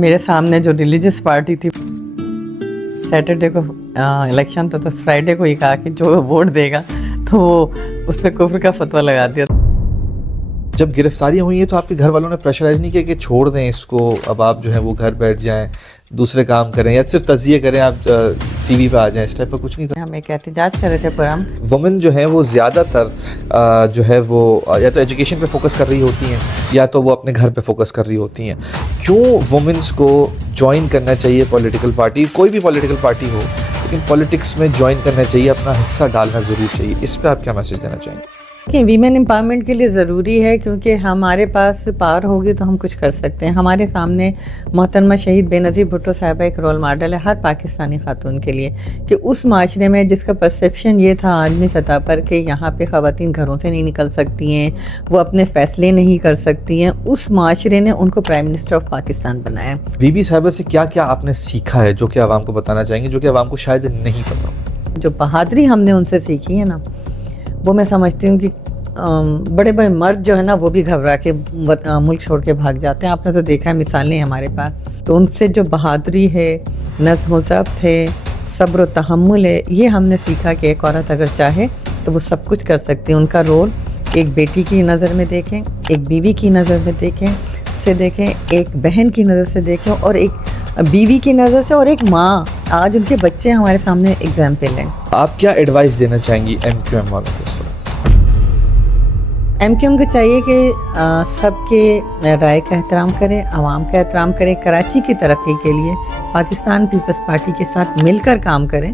میرے سامنے جو ریلیجیس پارٹی تھی، سیٹرڈے کو الیکشن تھا تو فرائیڈے کو یہ کہا کہ جو ووٹ دے گا تو وہ اس پہ کفر کا فتویٰ لگا دیا. جب گرفتاریاں ہوئی ہیں تو آپ کے گھر والوں نے پریشرائز نہیں کیا کہ چھوڑ دیں اس کو، اب آپ جو ہے وہ گھر بیٹھ جائیں، دوسرے کام کریں، یا صرف تجزیے کریں، آپ ٹی وی پہ آ جائیں، اس ٹائپ کا کچھ نہیں تھا؟ ہم ایک احتجاج کر رہے تھے پرام. وومن جو ہیں وہ زیادہ تر جو ہے وہ یا تو ایجوکیشن پہ فوکس کر رہی ہوتی ہیں یا تو وہ اپنے گھر پہ فوکس کر رہی ہوتی ہیں. کیوں وومنس کو جوائن کرنا چاہیے پولیٹیکل پارٹی، کوئی بھی پولیٹیکل پارٹی ہو، لیکن پولیٹکس میں جوائن کرنا چاہیے، اپنا حصہ ڈالنا ضرور چاہیے؟ اس پہ آپ کیا میسج دینا چاہیں گے؟ کہ ویمن امپاورمنٹ کے لیے ضروری ہے، کیونکہ ہمارے پاس پاور ہوگی تو ہم کچھ کر سکتے ہیں. ہمارے سامنے محترمہ شہید بے نظیر بھٹو صاحبہ ایک رول ماڈل ہے ہر پاکستانی خاتون کے لیے، کہ اس معاشرے میں جس کا پرسیپشن یہ تھا عالمی سطح پر کہ یہاں پہ خواتین گھروں سے نہیں نکل سکتی ہیں، وہ اپنے فیصلے نہیں کر سکتی ہیں، اس معاشرے نے ان کو پرائم منسٹر آف پاکستان بنایا. بی بی صاحبہ سے کیا کیا آپ نے سیکھا ہے جو کہ عوام کو بتانا چاہیں گے، جو کہ عوام کو شاید نہیں پتا؟ جو بہادری ہم نے ان سے سیکھی ہے نا، وہ میں سمجھتی ہوں کہ بڑے بڑے مرد جو ہے نا وہ بھی گھبرا کے ملک چھوڑ کے بھاگ جاتے ہیں. آپ نے تو دیکھا ہے مثالیں ہمارے پاس. تو ان سے جو بہادری ہے، نظم و ضبط ہے، صبر و تحمل ہے، یہ ہم نے سیکھا کہ ایک عورت اگر چاہے تو وہ سب کچھ کر سکتی ہے. ان کا رول ایک بیٹی کی نظر میں دیکھیں، ایک بیوی کی نظر میں دیکھیں، ایک بہن کی نظر سے دیکھیں، اور ایک بیوی کی نظر سے، اور ایک ماں. آج ان کے بچے ہمارے سامنے ایگزامپل ہیں. آپ کیا ایڈوائس دینا چاہیں گی ایم کیو ایم والوں کو؟ ایم کیو ایم کو چاہیے کہ سب کے رائے کا احترام کرے، عوام کا احترام کرے، کراچی کی ترقی کے لیے پاکستان پیپلز پارٹی کے ساتھ مل کر کام کریں،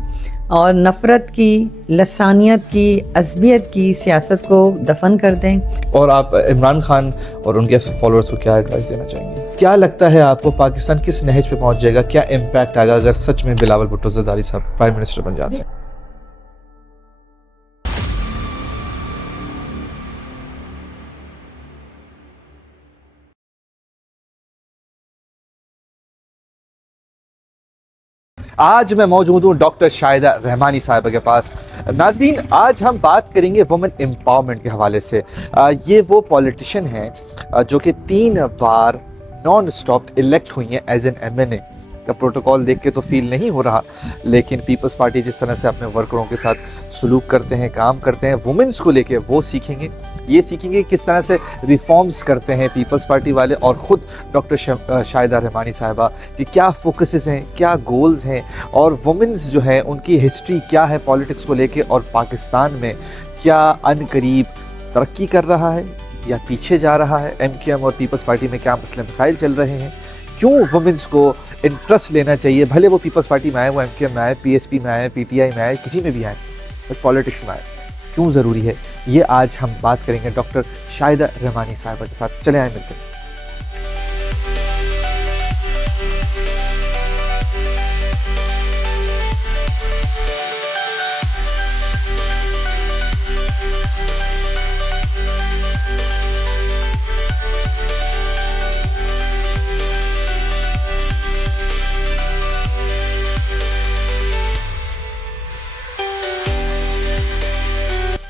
اور نفرت کی، لسانیت کی، عصبیت کی سیاست کو دفن کر دیں. اور آپ عمران خان اور ان کے فالوورز کو کیا ایڈوائس دینا چاہیں گے؟ کیا لگتا ہے آپ کو پاکستان کس نہج پہ پہنچ جائے گا؟ کیا امپیکٹ آئے گا اگر سچ میں بلاول بھٹو زرداری صاحب پرائم منسٹر بن جاتے ہیں؟ آج میں موجود ہوں ڈاکٹر شاہدہ رحمانی صاحبہ کے پاس. ناظرین، آج ہم بات کریں گے وومن امپاورمنٹ کے حوالے سے. یہ وہ پولیٹیشین ہیں جو کہ 3 بار نان اسٹاپ الیکٹ ہوئی ہیں ایز این ایم این اے. کا پروٹوکول دیکھ کے تو فیل نہیں ہو رہا، لیکن پیپلز پارٹی جس طرح سے اپنے ورکروں کے ساتھ سلوک کرتے ہیں، کام کرتے ہیں، وومنس کو لے کے وہ سیکھیں گے. یہ سیکھیں گے کس طرح سے ریفارمز کرتے ہیں پیپلز پارٹی والے، اور خود ڈاکٹر شاہدہ رحمانی صاحبہ کہ کیا فوکسز ہیں، کیا گولز ہیں، اور وومنس جو ہے ان کی ہسٹری کیا ہے پالیٹکس کو لے کے، اور پاکستان میں کیا ان قریب ترقی کر رہا ہے یا پیچھے جا رہا ہے. ایم کیو ایم اور پیپلز پارٹی میں کیا مسئلے مسائل چل رہے ہیں، کیوں وومنس کو انٹرسٹ لینا چاہیے، بھلے وہ پیپلز پارٹی میں آئے، وہ ایم کیو ایم میں آئے، پی ایس پی میں آئے، پی ٹی آئی میں آئے، کسی میں بھی آئے، بٹ پالیٹکس میں آئے، کیوں ضروری ہے؟ یہ آج ہم بات کریں گے ڈاکٹر شاہدہ رحمانی صاحبہ کے ساتھ. چلے آئیں ملتے ہیں.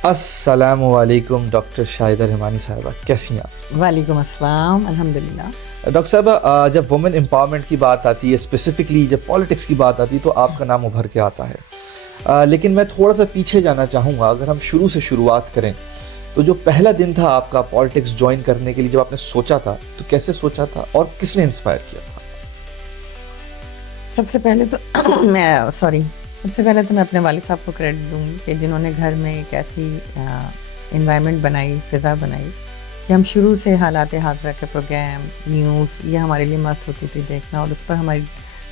السلام علیکم ڈاکٹر شاہدہ رحمانی صاحبہ، کیسی ہیں آپ؟ وعلیکم السلام، الحمدللہ. ڈاکٹر صاحبہ، جب وومن امپاورمنٹ کی بات آتی ہے، اسپیسیفکلی جب پالیٹکس کی بات آتی ہے، تو آپ کا نام ابھر کے آتا ہے. لیکن میں تھوڑا سا پیچھے جانا چاہوں گا. اگر ہم شروع سے شروعات کریں تو جو پہلا دن تھا آپ کا پالیٹکس جوائن کرنے کے لیے، جب آپ نے سوچا تھا تو کیسے سوچا تھا اور کس نے انسپائر کیا تھا؟ سب سے پہلے تو میں اپنے والد صاحب کو کریڈٹ دوں گی کہ جنہوں نے گھر میں ایک ایسی انوائرمنٹ بنائی، فضا بنائی کہ ہم شروع سے حالات حاضرہ کے پروگرام، نیوز، یہ ہمارے لیے مست ہوتی تھی دیکھنا، اور اس پر ہماری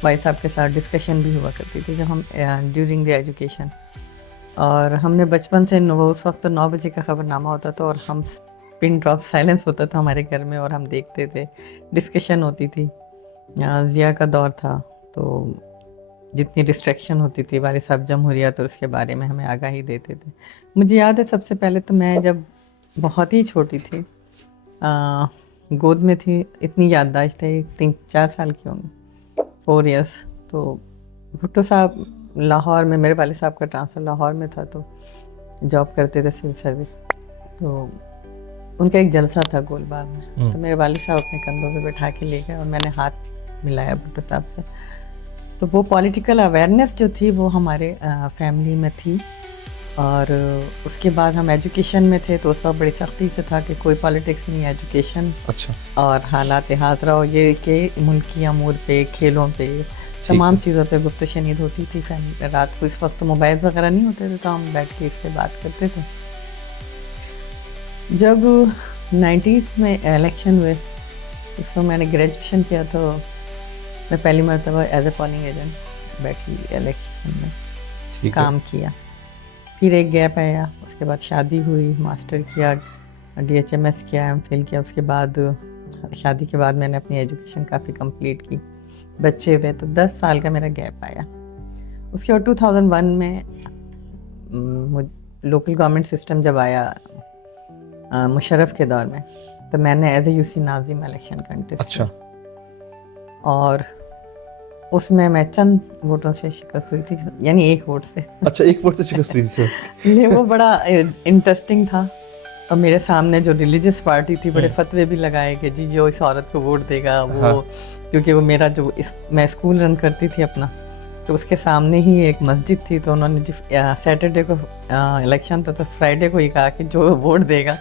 والد صاحب کے ساتھ ڈسکشن بھی ہوا کرتی تھی جب ہم ڈیورنگ دی ایجوکیشن. اور ہم نے بچپن سے اس وقت تو 9 بجے کا خبر نامہ ہوتا تھا، اور ہم پن ڈراپ سائلنس ہوتا تھا ہمارے گھر میں، اور ہم دیکھتے تھے، ڈسکشن ہوتی تھی. ضیاء کا دور تھا تو جتنی ڈسٹریکشن ہوتی تھی، والد صاحب جمہوریت اور اس کے بارے میں ہمیں آگاہی دیتے تھے. مجھے یاد ہے سب سے پہلے تو میں جب بہت ہی چھوٹی تھی، گود میں تھی، اتنی یادداشت ہے، 3-4 سال کی ہوں گی، 4 ایئرس. تو بھٹو صاحب لاہور میں، میرے والد صاحب کا ٹرانسفر لاہور میں تھا، تو جاب کرتے تھے سول سروس. تو ان کا ایک جلسہ تھا گول باغ میں، تو میرے والد صاحب اپنے کندھوں پہ بٹھا کے لے گئے، اور میں نے ہاتھ ملا ہے بھٹو صاحب سے. تو وہ پولیٹیکل اویئرنیس جو تھی وہ ہمارے فیملی میں تھی. اور اس کے بعد ہم ایجوکیشن میں تھے تو اس وقت بڑی سختی سے تھا کہ کوئی پالیٹکس نہیں, ایجوکیشن. اچھا. اور حالات حاضرہ ہو یہ کہ ملکی امور پہ, کھیلوں پہ, تمام چیزوں پہ گفت و شنید ہوتی تھی. رات کو اس وقت تو موبائل وغیرہ نہیں ہوتے تھے تو ہم بیٹھ کے اس پہ بات کرتے تھے. جب 90s میں الیکشن ہوئے اس وقت میں نے گریجویشن کیا تو میں پہلی مرتبہ ایز اے پولنگ ایجنٹ بیٹھی الیکشن میں کام کیا. پھر ایک گیپ آیا, اس کے بعد شادی ہوئی, ماسٹر کیا, DHMS کیا, MPhil کیا. اس کے بعد شادی کے بعد میں نے اپنی ایجوکیشن کافی کمپلیٹ کی, بچے ہوئے تو 10 سال کا میرا گیپ آیا. اس کے بعد 2001 میں لوکل گورنمنٹ سسٹم جب آیا مشرف کے دور میں تو میں نے as a UC Nazim election contest. اچھا. اور اس میں چند ووٹوں سے شکست ہوئی تھی, یعنی ایک ووٹ سے. اچھا, ایک ووٹ سے شکست ہوئی تھی. نہیں, وہ بڑا انٹرسٹنگ تھا. اور میرے سامنے جو ریلیجیس پارٹی تھی بڑے فتوے بھی لگائے کہ جی جو اس عورت کو ووٹ دے گا وہ, کیونکہ وہ میرا جو میں اسکول رن کرتی تھی اپنا تو اس کے سامنے ہی ایک مسجد تھی تو انہوں نے سیٹرڈے کو الیکشن تھا تو فرائیڈے کو ہی کہا کہ جو ووٹ دے گا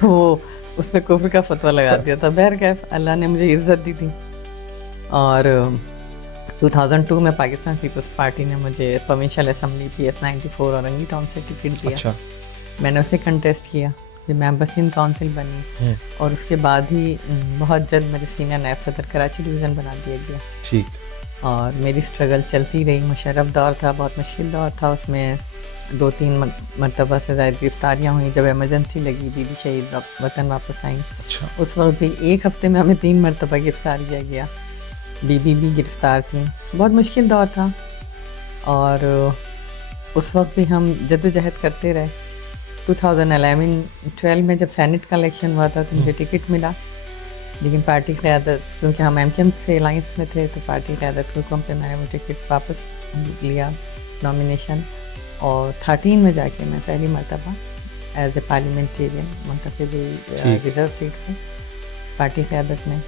تو وہ اس پہ کفر کا فتویٰ لگا دیا تھا. بہرکیف اللہ نے مجھے عزت دی تھی. اور 2002 میں پاکستان پیپلز پارٹی نے مجھے provincial assembly PS 94 Orangi town سے ٹکٹ دیا. میں نے اسے کنٹیسٹ کیا, پھر ممبر سندھ کونسل بنی اور اس کے بعد ہی بہت جلد مجھے سینئر نائب صدر کراچی ڈویژن بنا دیا گیا. ٹھیک. اور میری اسٹرگل چلتی رہی. مشرف دور تھا, بہت مشکل دور تھا. اس میں 2-3 مرتبہ سے زائد گرفتاریاں ہوئیں. جب ایمرجنسی لگی بی بی شہید وطن واپس آئیں. اس وقت بھی ایک ہفتے میں ہمیں 3 مرتبہ گرفتار کیا گیا. بی بی بھی گرفتار تھیں. بہت مشکل دور تھا اور اس وقت بھی ہم جدوجہد کرتے رہے. 2011-12 میں جب سینٹ کا الیکشن ہوا تھا تو مجھے ٹکٹ ملا, لیکن پارٹی قیادت, کیونکہ ہم MKM سے الائنس میں تھے تو پارٹی قیادت کے حکم پہ میں نے وہ ٹکٹ واپس لیا, نامینیشن. اور 13 میں جا کے میں پہلی مرتبہ ایز اے پارلیمنٹیرین منتخب ہوئی ریزرو سیٹ سے پارٹی قیادت میں.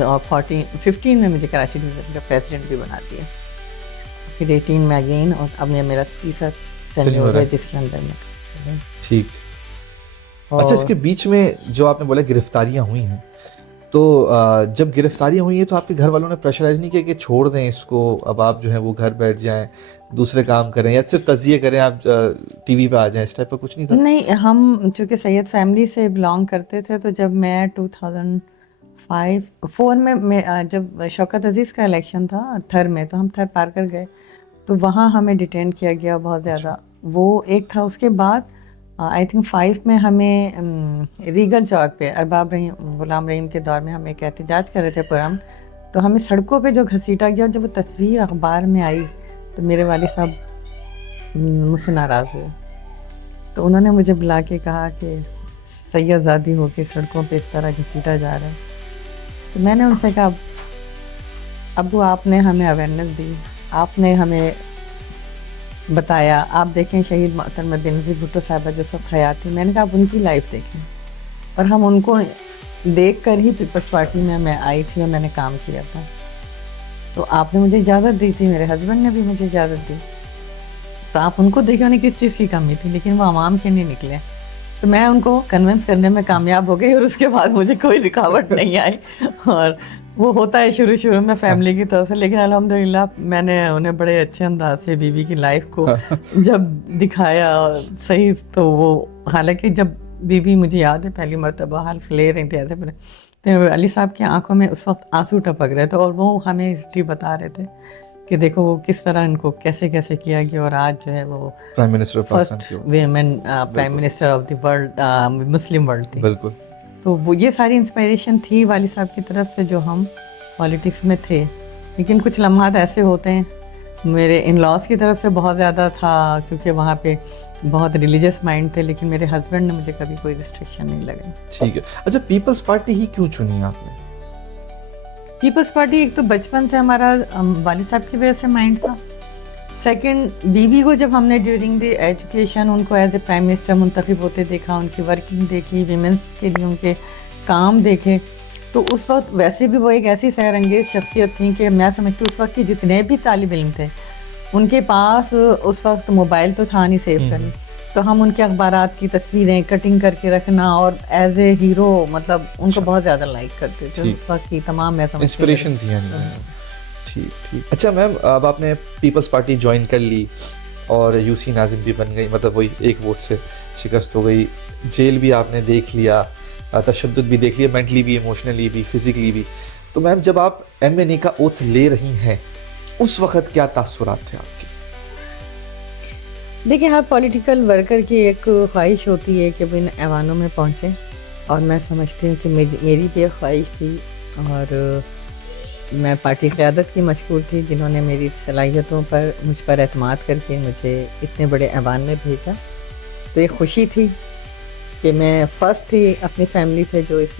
اور 15 میں مجھے کراچی ڈویژن کا پریزیڈنٹ بھی بنا دیا. پھر 18 میں اگین, اور اب یہ میرا تیسرا ٹینیور ہے جس کے اندر میں. ٹھیک. اچھا, اس کے بیچ میں جو آپ نے بولا گرفتاریاں ہوئی ہیں تو جب گرفتاریاں ہوئی ہیں تو آپ کے گھر والوں نے پریشرائز نہیں کیا کہ چھوڑ دیں اس کو, اب آپ جو ہے وہ گھر بیٹھ جائیں, دوسرے کام کریں, یا صرف تجزیے کریں, آپ TV پہ آ جائیں, اس ٹائپ کا کچھ نہیں تھا؟ نہیں, ہم چونکہ سید فیملی سے بلانگ کرتے تھے تو جب میں 2004 میں جب شوکت عزیز کا الیکشن تھا تھر میں تو ہم تھر پار کر گئے تو وہاں ہمیں ڈیٹین کیا گیا بہت زیادہ. وہ ایک تھا. اس کے بعد آئی تھنک 5 میں ہمیں ریگل چوک پہ ارباب رحیم غلام رحیم کے دور میں ہم ایک احتجاج کر رہے تھے پرامن, تو ہمیں سڑکوں پہ جو گھسیٹا گیا, جب وہ تصویر اخبار میں آئی تو میرے والد صاحب مجھ سے ناراض ہوئے. تو انہوں نے مجھے بلا کے کہا کہ سید زادی ہو کے سڑکوں پہ اس طرح گھسیٹا جا رہا ہے. تو میں نے ان سے کہا ابو آپ نے ہمیں اویئرنیس دی, آپ نے ہمیں بتایا, آپ دیکھیں شہید محترمہ بینظیر بھٹو صاحبہ جو سب حیات تھی, میں نے کہا آپ ان کی لائف دیکھیں. اور ہم ان کو دیکھ کر ہی پیپلز پارٹی میں آئی تھی اور میں نے کام کیا تھا. تو آپ نے مجھے اجازت دی تھی, میرے ہسبینڈ نے بھی مجھے اجازت دی, تو آپ ان کو دیکھیں انہیں کس چیز کی کمی تھی, لیکن وہ عوام کے نہیں نکلے. تو میں ان کو کنونس کرنے میں کامیاب ہو گئی اور اس کے بعد مجھے کوئی رکاوٹ نہیں آئی. اور وہ ہوتا ہے شروع میں فیملی کی طرف سے, لیکن الحمدللہ میں نے انہیں بڑے اچھے انداز سے بیوی کی لائف کو جب دکھایا صحیح. تو وہ حالانکہ جب بیوی مجھے یاد ہے پہلی مرتبہ حلف لے رہی تھی ایسے, تو علی صاحب کی آنکھوں میں اس وقت آنسو ٹپک رہے تھے اور وہ ہمیں ہسٹری بتا رہے تھے کہ دیکھو وہ کس طرح ان کو کیسے کیا گیا, اور آج جو ہے وہ prime minister first women prime minister of the world, Muslim world تھی. بالکل. تو وہ یہ ساری انسپائریشن تھی والد صاحب کی طرف سے جو ہم پالیٹکس میں تھے. لیکن کچھ لمحات ایسے ہوتے ہیں, میرے ان لاس کی طرف سے بہت زیادہ تھا کیونکہ وہاں پہ بہت ریلیجیس مائنڈ تھے, لیکن میرے ہسبینڈ نے مجھے کبھی کوئی ریسٹرکشن نہیں لگائی. ٹھیک ہے. اچھا, پیپلز پارٹی ہی کیوں چنی آپ نے؟ پیپلز پارٹی ایک تو بچپن سے ہمارا والد صاحب کی وجہ سے مائنڈ تھا. سیکنڈ, بیوی کو جب ہم نے ڈیورنگ دی ایجوکیشن ان کو ایز اے پرائم منسٹر منتخب ہوتے دیکھا, ان کی ورکنگ دیکھی, ویمنس کے لیے ان کے کام دیکھے, تو اس وقت ویسے بھی وہ ایک ایسی سیر انگیز شخصیت تھیں کہ میں سمجھتی ہوں اس وقت کے جتنے بھی طالب علم تھے ان کے پاس اس وقت موبائل تو تھا نہیں سیو کرنے، تو ہم ان کے اخبارات کی تصویریں کٹنگ کر کے رکھنا اور ایز اے ہیرو مطلب ان کو بہت زیادہ لائک کرتے تھے اس وقت کی تمام میں سمجھتی انسپریشن تھی یعنی. ٹھیک ٹھیک. اچھا میم اب آپ نے پیپلز پارٹی جوائن کر لی اور یو سی ناظم بھی بن گئی، مطلب وہی ایک ووٹ سے شکست ہو گئی، جیل بھی آپ نے دیکھ لیا، تشدد بھی دیکھ لیا، مینٹلی بھی، ایموشنلی بھی، فزیکلی بھی. تو میم جب آپ ایم این اے کا اوتھ لے رہی ہیں اس وقت کیا تاثرات تھے آپ کے؟ دیکھیں ہر پولیٹیکل ورکر کی ایک خواہش ہوتی ہے کہ وہ ان ایوانوں میں پہنچے، اور میں سمجھتی ہوں کہ میری بھی ایک خواہش تھی، اور میں پارٹی قیادت کی مشکور تھی جنہوں نے میری صلاحیتوں پر مجھ پر اعتماد کر کے مجھے اتنے بڑے ایوان میں بھیجا. تو ایک خوشی تھی کہ میں فرسٹ تھی اپنی فیملی سے جو اس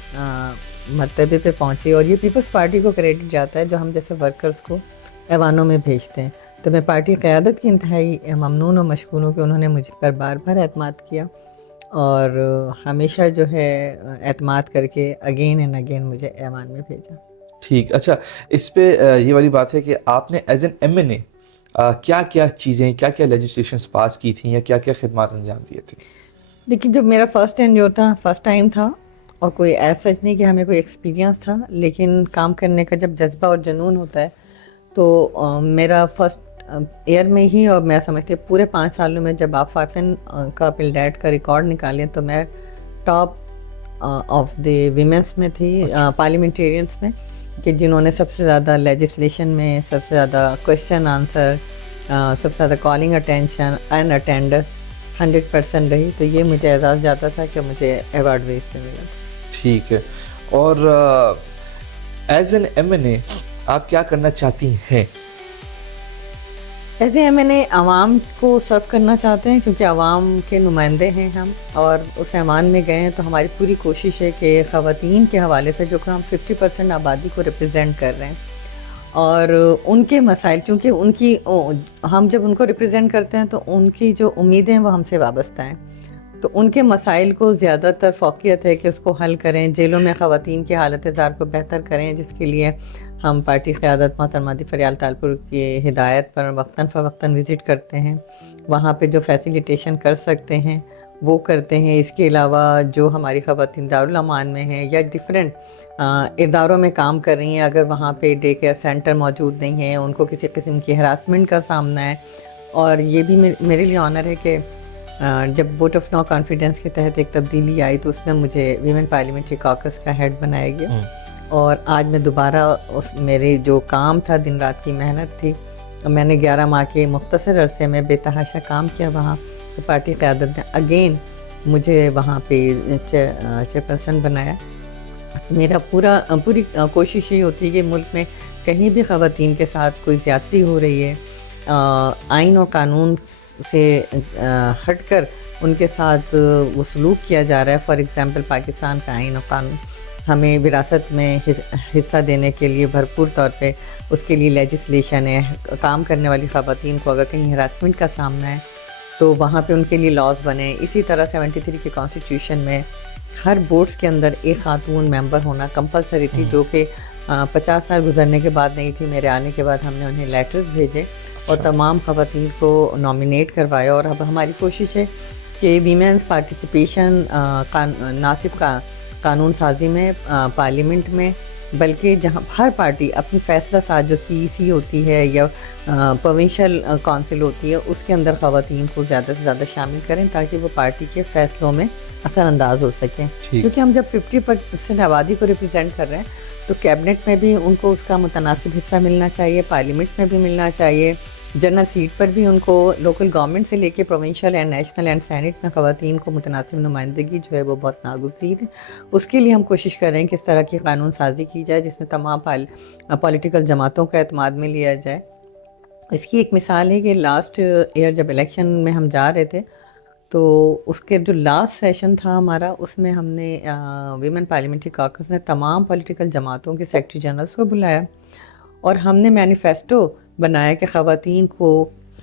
مرتبے پہ پہنچی، اور یہ پیپلز پارٹی کو کریڈٹ جاتا ہے جو ہم جیسے ورکرز کو ایوانوں میں بھیجتے ہیں. تو میں پارٹی قیادت کی انتہائی ممنون اور مشکور ہوں کہ انہوں نے مجھ پر بار بار اعتماد کیا اور ہمیشہ جو ہے اعتماد کر کے اگین اینڈ اگین مجھے ایوان میں بھیجا. ٹھیک. اچھا اس پہ یہ والی بات ہے کہ آپ نے ایز این ایم این اے کیا کیا چیزیں، کیا کیا لیجسلیشنس پاس کی تھیں یا کیا کیا خدمات انجام دیے تھے؟ دیکھیے جب میرا فرسٹ ٹینیور تھا، فرسٹ ٹائم تھا، اور کوئی ایسا سچ نہیں کہ ہمیں کوئی ایکسپیرینس تھا، لیکن کام کرنے کا جب جذبہ اور جنون ہوتا ہے تو میرا فرسٹ ایئر میں ہی، اور میں سمجھتی پورے 5 سالوں میں جب آپ فائفن کا پلڈیٹ کا ریکارڈ نکالیں تو میں ٹاپ آف دی ویمنس میں تھی، پارلیمنٹیرینس میں، کہ جنہوں نے سب سے زیادہ لیجسلیشن میں، سب سے زیادہ کویشچن آنسر، سب سے زیادہ کالنگ اٹینشن اینڈ اٹینڈنس 100% رہی. تو یہ مجھے اعزاز جاتا تھا کہ مجھے ایوارڈ بیس پہ ملا. ٹھیک ہے. اور ایز این ایم این اے آپ کیا کرنا چاہتی ہیں؟ ایسے میں نے عوام کو سرو کرنا چاہتے ہیں کیونکہ عوام کے نمائندے ہیں ہم، اور اس ایوان میں گئے ہیں تو ہماری پوری کوشش ہے کہ خواتین کے حوالے سے جو کہ ہم 50% آبادی کو ریپرزینٹ کر رہے ہیں، اور ان کے مسائل، چونکہ ان کی ہم جب ان کو ریپرزینٹ کرتے ہیں تو ان کی جو امیدیں وہ ہم سے وابستہ ہیں، تو ان کے مسائل کو زیادہ تر فوقیت ہے کہ اس کو حل کریں، جیلوں میں خواتین کی حالت زار کو بہتر کریں، جس کے لیے ہم پارٹی قیادت محترمہ فریال تالپور کی ہدایت پر وقتاً فوقتاً وزٹ کرتے ہیں، وہاں پہ جو فیسیلیٹیشن کر سکتے ہیں وہ کرتے ہیں. اس کے علاوہ جو ہماری خواتین دارالامان میں ہیں یا ڈفرینٹ اداروں میں کام کر رہی ہیں، اگر وہاں پہ ڈے کیئر سینٹر موجود نہیں ہے، ان کو کسی قسم کی ہراسمنٹ کا سامنا ہے. اور یہ بھی میرے لیے آنر ہے کہ جب ووٹ آف نو کانفیڈنس کے تحت ایک تبدیلی آئی تو اس میں مجھے ویمن پارلیمنٹری کاکس کا ہیڈ بنایا گیا، اور آج میں دوبارہ اس میرے جو کام تھا، دن رات کی محنت تھی، میں نے 11 ماہ کے مختصر عرصے میں بے تحاشا کام کیا وہاں. تو پارٹی قیادت نے اگین مجھے وہاں پہ چیئرپرسن بنایا. میرا پوری کوشش یہ ہوتی ہے کہ ملک میں کہیں بھی خواتین کے ساتھ کوئی زیادتی ہو رہی ہے، آئین اور قانون سے ہٹ کر ان کے ساتھ وہ سلوک کیا جا رہا ہے. فار ایگزامپل پاکستان کا آئین اور قانون ہمیں وراثت میں حصہ دینے کے لیے بھرپور طور پہ اس کے لیے لیجسلیشن ہے. کام کرنے والی خواتین کو اگر کہیں ہراسمنٹ کا سامنا ہے تو وہاں پہ ان کے لیے لاز بنے. اسی طرح 73 کے کانسٹیٹیوشن میں ہر بورڈز کے اندر ایک خاتون ممبر ہونا کمپلسری تھی، جو کہ 50 سال گزرنے کے بعد نہیں تھی. میرے آنے کے بعد ہم نے انہیں لیٹرز بھیجے اور تمام خواتین کو نامینیٹ کروایا. اور اب ہماری کوشش ہے کہ ویمنس پارٹیسپیشن نہ صرف قانون سازی میں، پارلیمنٹ میں، بلکہ جہاں ہر پارٹی اپنی فیصلہ ساز جو سی ہوتی ہے یا پروونشل کونسل ہوتی ہے اس کے اندر خواتین کو زیادہ سے زیادہ شامل کریں تاکہ وہ پارٹی کے فیصلوں میں اثر انداز ہو سکیں. کیونکہ ہم جب 50% آبادی کو ریپرزینٹ کر رہے ہیں تو کیبنٹ میں بھی ان کو اس کا متناسب حصہ ملنا چاہیے، پارلیمنٹ میں بھی ملنا چاہیے، جنرل سیٹ پر بھی ان کو لوکل گورنمنٹ سے لے کے provincial and national and senate میں خواتین کو متناسب نمائندگی جو ہے وہ بہت ناگزیر ہے. اس کے لیے ہم کوشش کر رہے ہیں کہ اس طرح کی قانون سازی کی جائے جس میں تمام پولیٹیکل جماعتوں کا اعتماد میں لیا جائے. اس کی ایک مثال ہے کہ لاسٹ ایئر جب الیکشن میں ہم جا رہے تھے تو اس کے جو لاسٹ سیشن تھا ہمارا، اس میں ہم نے ویمن پارلیمنٹری کاکس نے تمام پولیٹیکل جماعتوں کے سیکرٹری جنرلز کو بلایا اور ہم نے مینیفیسٹو بنایا کہ خواتین کو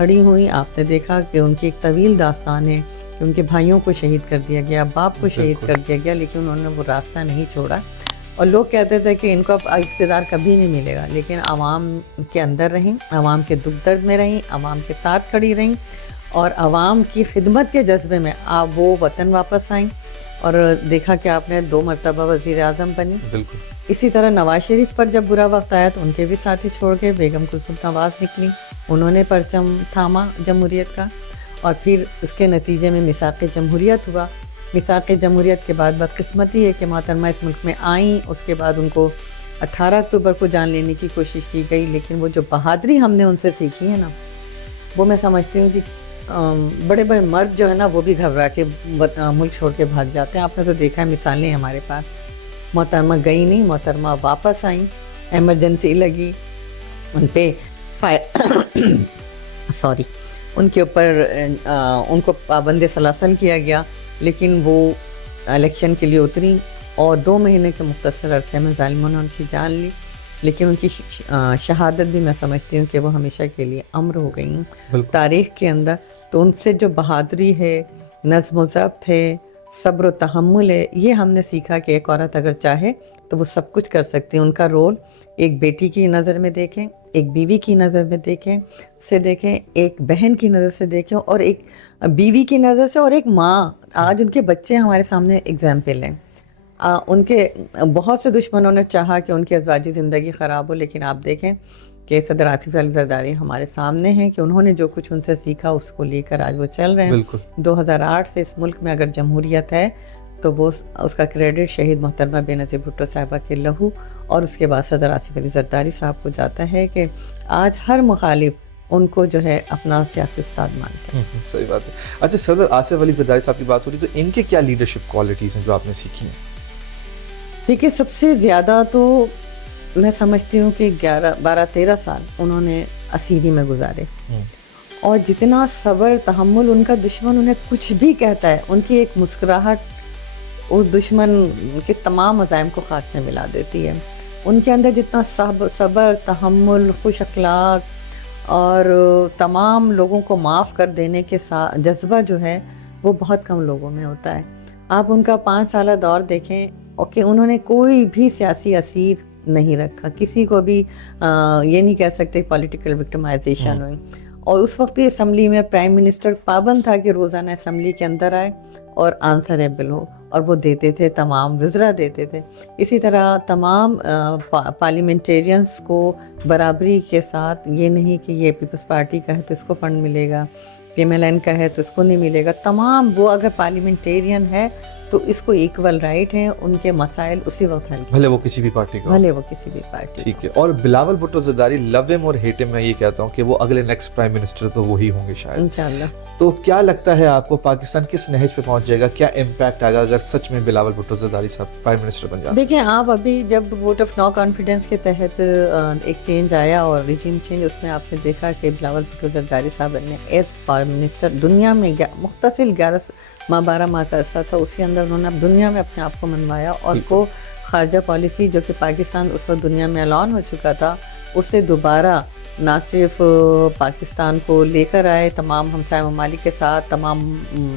کھڑی ہوئیں. آپ نے دیکھا کہ ان کی ایک طویل داستان ہے کہ ان کے بھائیوں کو شہید کر دیا گیا, باپ کو شہید کر دیا گیا, لیکن انہوں نے وہ راستہ نہیں چھوڑا. اور لوگ کہتے تھے کہ ان کو اب اقتدار کبھی نہیں ملے گا, لیکن عوام کے اندر رہیں, عوام کے دکھ درد میں رہیں, عوام کے ساتھ کھڑی رہیں, اور عوام کی خدمت کے جذبے میں آپ وہ وطن واپس آئیں. اور دیکھا کہ آپ نے 2 مرتبہ وزیر اعظم بنی. بالکل. اسی طرح نواز شریف پر جب برا وقت آیا تو ان کے بھی ساتھی چھوڑ کے بیگم کلثوم نواز نکلی, انہوں نے پرچم تھاما جمہوریت کا, اور پھر اس کے نتیجے میں میثاق جمہوریت ہوا. میثاق جمہوریت کے بعد بدقسمتی ہے کہ محترمہ اس ملک میں آئیں, اس کے بعد ان کو 18 اکتوبر کو جان لینے کی کوشش کی گئی, لیکن وہ جو بہادری ہم نے ان سے سیکھی ہے نا, وہ میں سمجھتی ہوں کہ بڑے بڑے مرد جو ہے نا وہ بھی گھبرا کے ملک چھوڑ کے بھاگ جاتے ہیں. آپ نے تو دیکھا ہے, مثالیں ہیں ہمارے پاس. محترمہ گئی نہیں, محترمہ واپس آئیں, ایمرجنسی لگی ان پہ سوری ان کے اوپر ان کو پابند سلاسل کیا گیا, لیکن وہ الیکشن کے لیے اتری اور 2 مہینے کے مختصر عرصے میں ظالموں نے ان کی جان لی. لیکن ان کی شہادت بھی میں سمجھتی ہوں کہ وہ ہمیشہ کے لیے امر ہو گئی ہیں تاریخ کے اندر. تو ان سے جو بہادری ہے, نظم و ضبط ہے, صبر و تحمل ہے, یہ ہم نے سیکھا کہ ایک عورت اگر چاہے تو وہ سب کچھ کر سکتی ہے. ان کا رول ایک بیٹی کی نظر میں دیکھیں, ایک بیوی کی نظر میں دیکھیں, ایک بہن کی نظر سے دیکھیں, اور ایک بیوی کی نظر سے, اور ایک ماں. آج ان کے بچے ہمارے سامنے ایگزامپل ہیں. ان کے بہت سے دشمنوں نے چاہا کہ ان کی ازواجی زندگی خراب ہو, لیکن آپ دیکھیں کہ صدر آصف علی زرداری ہمارے سامنے ہیں کہ انہوں نے جو کچھ ان سے سیکھا اس کو لے کر آج وہ چل رہے ہیں. 2008 سے اس ملک میں اگر جمہوریت ہے تو وہ اس کا کریڈٹ شہید محترمہ بینظیر بھٹو صاحبہ کے لہو اور اس کے بعد صدر آصف علی زرداری صاحب کو جاتا ہے کہ آج ہر مخالف ان کو جو ہے اپنا سیاسی استاد مانتے ہیں. صحیح بات ہے. اچھا, صدر آصف علی زرداری صاحب کی بات ہو رہی تو ان کے کیا لیڈرشپ کوالٹیز ہیں جو آپ نے سیکھی ہیں؟ دیکھیے, سب سے زیادہ تو میں سمجھتی ہوں کہ 12-13 سال انہوں نے اسیری میں گزارے, اور جتنا صبر تحمل, ان کا دشمن انہیں کچھ بھی کہتا ہے, ان کی ایک مسکراہٹ اس دشمن کے تمام عزائم کو خاک میں ملا دیتی ہے. ان کے اندر جتنا صبر تحمل, خوش اخلاق اور تمام لوگوں کو معاف کر دینے کے جذبہ جو ہے وہ بہت کم لوگوں میں ہوتا ہے. آپ ان کا 5 سالہ دور دیکھیں کہ انہوں نے کوئی بھی سیاسی اسیر نہیں رکھا, کسی کو بھی یہ نہیں کہہ سکتے پولیٹیکل وکٹمائزیشن ہوئی. اور اس وقت کی اسمبلی میں پرائم منسٹر پابند تھا کہ روزانہ اسمبلی کے اندر آئے اور آنسریبل ہو, اور وہ دیتے تھے, تمام وزراء دیتے تھے. اسی طرح تمام پارلیمنٹیرینس کو برابری کے ساتھ, یہ نہیں کہ یہ پیپلز پارٹی کا ہے تو اس کو فنڈ ملے گا, PMLN کا ہے تو اس کو نہیں ملے گا. تمام وہ اگر پارلیمنٹیرین ہے تو اس کو ایکول رائٹ ہیں, ان کے مسائل اسی وقت حل, بھلے وہ کسی بھی پارٹی کا, بھلے وہ کسی بھی پارٹی. ٹھیک ہے. اور بلاول بھٹو زرداری, لو ہم اور ہیٹ ہم, میں یہ کہتا ہوں کہ وہ اگلے نیکسٹ پرائم منسٹر تو وہی ہوں گے شاید انشاءاللہ. تو کیا لگتا ہے آپ کو پاکستان کس نہج پہ پہنچ جائے گا, کیا امپیکٹ آئے گا اگر سچ میں بلاول بھٹو زرداری صاحب پرائم منسٹر بن جاتے؟ دیکھیں, آپ ابھی جب ووٹ آف نو کانفیڈنس کے تحت ایک چینج آیا اور ریجیم چینج, اس میں آپ نے دیکھا کہ بلاول بھٹو زرداری صاحب نے ایز پرائم منسٹر دنیا میں مختصر 12 ماہ کا عرصہ تھا, اسی اندر انہوں نے اب دنیا میں اپنے آپ کو منوایا, اور کو خارجہ پالیسی جو کہ پاکستان اس وقت دنیا میں اعلان ہو چکا تھا, اس سے دوبارہ نہ صرف پاکستان کو لے کر آئے, تمام ہمسائے ممالک کے ساتھ, تمام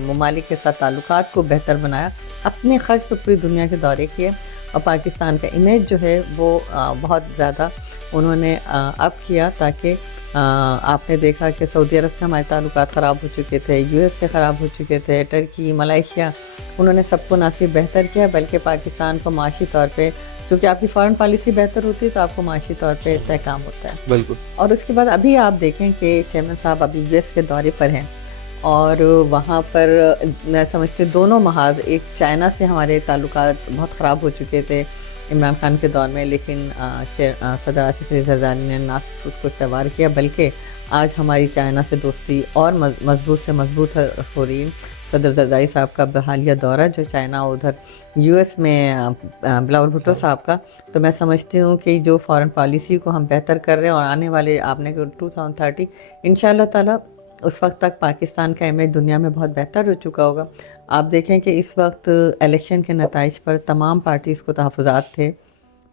ممالک کے ساتھ تعلقات کو بہتر بنایا, اپنے خرچ پہ پوری دنیا کے دورے کیے, اور پاکستان کا امیج جو ہے وہ بہت زیادہ انہوں نے اپ کیا, تاکہ آپ نے دیکھا کہ سعودی عرب سے ہمارے تعلقات خراب ہو چکے تھے, US سے خراب ہو چکے تھے, ٹرکی, ملائیشیا, انہوں نے سب کو نہ صرف بہتر کیا بلکہ پاکستان کو معاشی طور پہ, کیونکہ آپ کی فارن پالیسی بہتر ہوتی ہے تو آپ کو معاشی طور پہ استحکام ہوتا ہے. بالکل. اور اس کے بعد ابھی آپ دیکھیں کہ چیئرمین صاحب ابھی US کے دورے پر ہیں, اور وہاں پر میں سمجھتی ہوں دونوں محاذ, ایک چائنا سے ہمارے تعلقات بہت خراب ہو چکے تھے عمران خان کے دور میں, لیکن صدر آصف علی زرداری نے نہ صرف اس کو استوار کیا بلکہ آج ہماری چائنا سے دوستی اور مضبوط سے مضبوط ہو رہی ہے. صدر زرداری صاحب کا حالیہ دورہ جو چائنا ادھر US میں بلاول بھٹو صاحب کا, تو میں سمجھتی ہوں کہ جو فارن پالیسی کو ہم بہتر کر رہے ہیں, اور آنے والے آپ نے 2030 انشاءاللہ تعالیٰ اس وقت تک پاکستان کا امیج دنیا میں بہت بہتر ہو چکا ہوگا. آپ دیکھیں کہ اس وقت الیکشن کے نتائج پر تمام پارٹیز کو تحفظات تھے,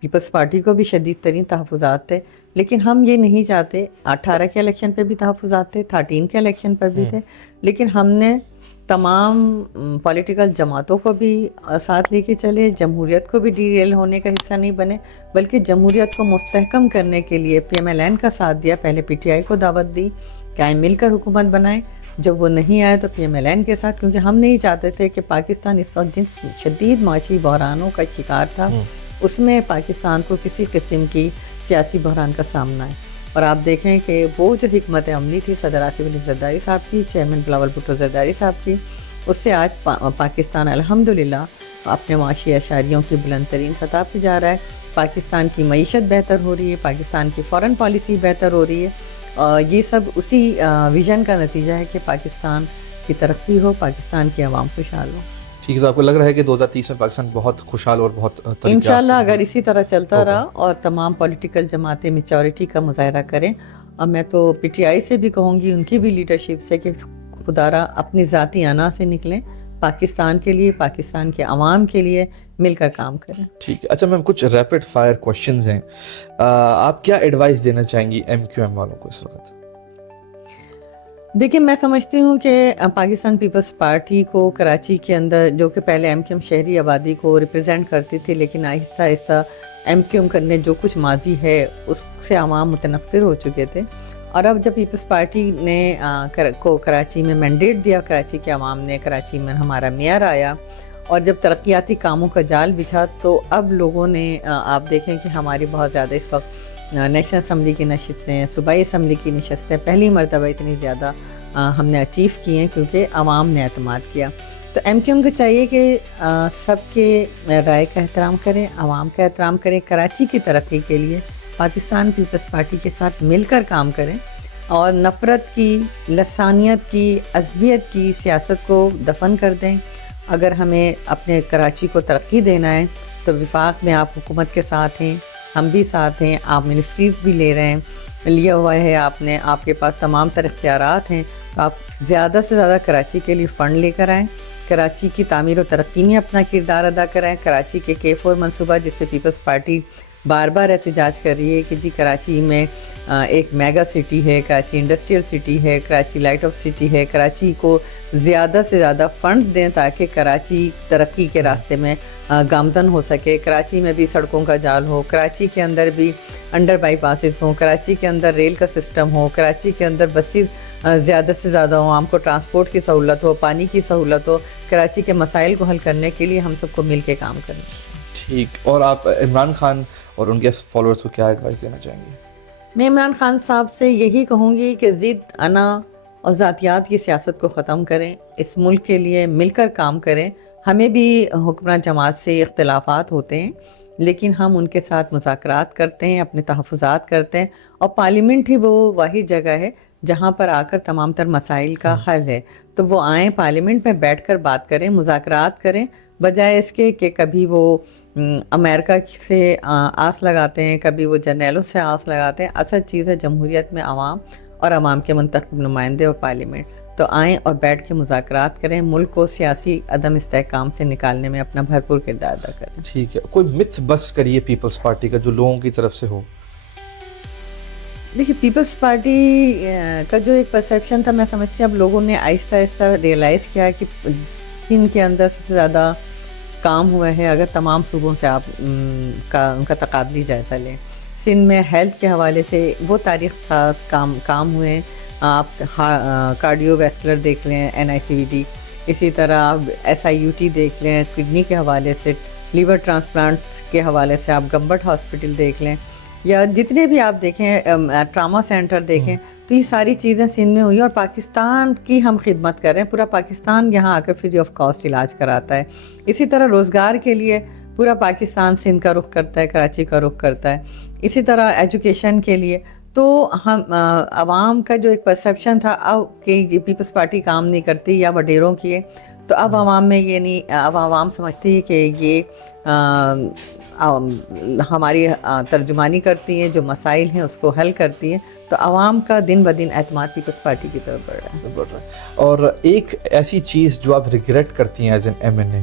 پیپلز پارٹی کو بھی شدید ترین تحفظات تھے، لیکن ہم یہ نہیں چاہتے. 18 کے الیکشن پہ بھی تحفظات تھے، 13 کے الیکشن پر بھی تھے، لیکن ہم نے تمام پولیٹیکل جماعتوں کو بھی ساتھ لے کے چلے، جمہوریت کو بھی ڈی ریل ہونے کا حصہ نہیں بنے، بلکہ جمہوریت کو مستحکم کرنے کے لیے پی ایم ایل این کا ساتھ دیا. پہلے پی ٹی آئی کو دعوت دی کہ آئیں مل کر حکومت بنائیں. جب وہ نہیں آئے تو پی ایم ایل این کے ساتھ، کیونکہ ہم نہیں چاہتے تھے کہ پاکستان اس وقت جن شدید معاشی بحرانوں کا شکار تھا اس میں پاکستان کو کسی قسم کی سیاسی بحران کا سامنا ہے. اور آپ دیکھیں کہ وہ جو حکمت عملی تھی صدر آصف علی زرداری صاحب کی، چیئرمین بلاول بھٹو زرداری صاحب کی، اس سے آج پاکستان الحمدللہ اپنے معاشی اشاریوں کی بلند ترین سطح پہ جا رہا ہے. پاکستان کی معیشت بہتر ہو رہی ہے، پاکستان کی فارن پالیسی بہتر ہو رہی ہے. یہ سب اسی ویژن کا نتیجہ ہے کہ پاکستان کی ترقی ہو، پاکستان کی عوام خوشحال ہو. ٹھیک ہے، آپ کو لگ رہا ہے کہ 2030 میں پاکستان بہت خوشحال اور بہت انشاءاللہ اگر اسی طرح چلتا رہا اور تمام پولیٹیکل جماعتیں میچورٹی کا مظاہرہ کریں، اور میں تو پی ٹی آئی سے بھی کہوں گی، ان کی بھی لیڈرشپ سے، کہ خدارا اپنی ذاتی انا سے نکلیں، پاکستان کے لیے، پاکستان کے عوام کے لیے مل کر کام کریں. ٹھیک ہے. اچھا میم، کچھ ریپڈ فائر کوشچنز ہیں، آپ کیا ایڈوائس دینا چاہیں گی ایم کیو ایم والوں کو اس وقت؟ دیکھیں، میں سمجھتی ہوں کہ پاکستان پیپلز پارٹی کو کراچی کے اندر، جو کہ پہلے ایم کیو ایم شہری آبادی کو ریپرزینٹ کرتی تھی، لیکن آہستہ آہستہ ایم کیو ایم نے جو کچھ ماضی ہے اس سے عوام متنفر ہو چکے تھے. اور اب جب پیپلز پارٹی نے کو کراچی میں مینڈیٹ دیا، کراچی کے عوام نے، کراچی میں ہمارا میئر آیا، اور جب ترقیاتی کاموں کا جال بچھا، تو اب لوگوں نے، آپ دیکھیں کہ ہماری بہت زیادہ اس وقت نیشنل اسمبلی کی نشستیں، صوبائی اسمبلی کی نشستیں پہلی مرتبہ اتنی زیادہ ہم نے اچیو کی ہیں کیونکہ عوام نے اعتماد کیا. تو ایم کیو ایم کو چاہیے کہ سب کے رائے کا احترام کریں، عوام کا احترام کریں، کراچی کی ترقی کے لیے پاکستان پیپلز پارٹی کے ساتھ مل کر کام کریں، اور نفرت کی، لسانیت کی، عصبیت کی سیاست کو دفن کر دیں. اگر ہمیں اپنے کراچی کو ترقی دینا ہے تو وفاق میں آپ حکومت کے ساتھ ہیں، ہم بھی ساتھ ہیں، آپ منسٹریز بھی لے رہے ہیں، لیا ہوا ہے آپ نے، آپ کے پاس تمام تر اختیارات ہیں، تو آپ زیادہ سے زیادہ کراچی کے لیے فنڈ لے کر آئیں، کراچی کی تعمیر و ترقی میں اپنا کردار ادا کرائیں. کراچی کے K4 منصوبہ، جس پہ پیپلز پارٹی بار بار احتجاج کر رہی ہے کہ جی کراچی میں ایک میگا سٹی ہے، کراچی انڈسٹریل سٹی ہے، کراچی لائٹ آف سٹی ہے، کراچی کو زیادہ سے زیادہ فنڈز دیں تاکہ کراچی ترقی کے راستے میں گامزن ہو سکے. کراچی میں بھی سڑکوں کا جال ہو، کراچی کے اندر بھی انڈر بائی پاسز ہوں، کراچی کے اندر ریل کا سسٹم ہو، کراچی کے اندر بسیز زیادہ سے زیادہ ہوں، عوام کو ٹرانسپورٹ کی سہولت ہو، پانی کی سہولت ہو. کراچی کے مسائل کو حل کرنے کے لیے ہم سب کو مل کے کام کرنا. ٹھیک. اور آپ عمران خان اور ان کے فالوورز کو کیا ایڈوائس دینا چاہیں گے؟ میں عمران خان صاحب سے یہی کہوں گی کہ ضد، انا اور ذاتیات کی سیاست کو ختم کریں، اس ملک کے لیے مل کر کام کریں. ہمیں بھی حکمران جماعت سے اختلافات ہوتے ہیں، لیکن ہم ان کے ساتھ مذاکرات کرتے ہیں، اپنے تحفظات کرتے ہیں، اور پارلیمنٹ ہی وہ واحد جگہ ہے جہاں پر آ کر تمام تر مسائل کا حل ہے. تو وہ آئیں، پارلیمنٹ میں بیٹھ کر بات کریں، مذاکرات کریں، بجائے اس کے کہ کبھی وہ امریکہ سے آس لگاتے ہیں، کبھی وہ جرنیلوں سے آس لگاتے ہیں. اصل چیز ہے جمہوریت میں عوام اور عوام کے منتخب نمائندے اور پارلیمنٹ. تو آئیں اور بیٹھ کے مذاکرات کریں، ملک کو سیاسی عدم استحکام سے نکالنے میں اپنا بھرپور کردار ادا کریں. ٹھیک ہے. کوئی متھ بس کریے پیپلز پارٹی کا جو لوگوں کی طرف سے ہو. دیکھیے، پیپلز پارٹی کا جو ایک پرسیپشن تھا، میں سمجھتی ہوں اب لوگوں نے آہستہ آہستہ ریئلائز کیا کہ سندھ کے اندر سب سے زیادہ کام ہوا ہے. اگر تمام صوبوں سے آپ ان کا تقابلی جائزہ لیں، سندھ میں ہیلتھ کے حوالے سے وہ تاریخ ساز کام ہوئے ہیں. آپ کارڈیو ویسکولر دیکھ لیں، NICVD، اسی طرح آپ SIUT دیکھ لیں، کڈنی کے حوالے سے، لیور ٹرانسپلانٹ کے حوالے سے آپ گمبٹ ہاسپٹل دیکھ لیں، یا جتنے بھی آپ دیکھیں، ٹراما سینٹر دیکھیں. تو یہ ساری چیزیں سندھ میں ہوئی، اور پاکستان کی ہم خدمت کر رہے ہیں. پورا پاکستان یہاں آ کر فری آف کاسٹ علاج کراتا ہے. اسی طرح روزگار کے لیے پورا پاکستان سندھ کا رخ کرتا ہے، کراچی کا رخ کرتا ہے. اسی طرح ایجوکیشن کے لیے. تو ہم عوام کا جو ایک پرسیپشن تھا اب کہ پیپلز پارٹی کام نہیں کرتی یا وڈیروں کی ہے، تو اب عوام میں یہ نہیں، اب عوام سمجھتی ہے کہ یہ ہماری ترجمانی کرتی ہیں، جو مسائل ہیں اس کو حل کرتی ہیں. تو عوام کا دن بدن اعتماد پیپلز پارٹی کی طرف بڑھ رہا ہے. اور ایک ایسی چیز جو آپ ریگریٹ کرتی ہیں ایز این MNA؟